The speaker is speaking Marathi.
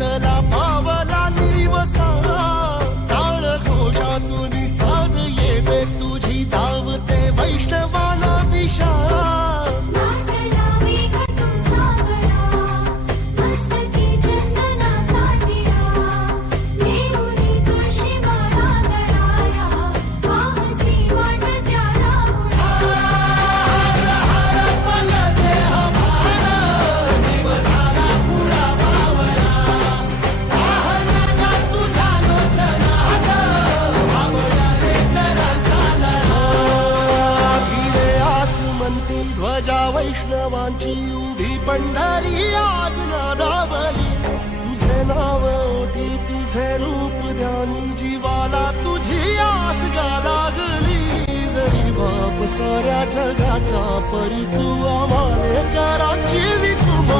विठ्ठला पावला निवसा टाळ घोषातून साध येते तुझी धावते वैष्णवाला दिशा ध्वजा वैष्णवांची उभी पंढरी आज नादावली तुझे नाव ओटी तुझे रूप ध्यानी जीवाला तुझी आस गा लागली जरी बाप साऱ्या जगाचा परी तू आम्हाले कराची विठुमा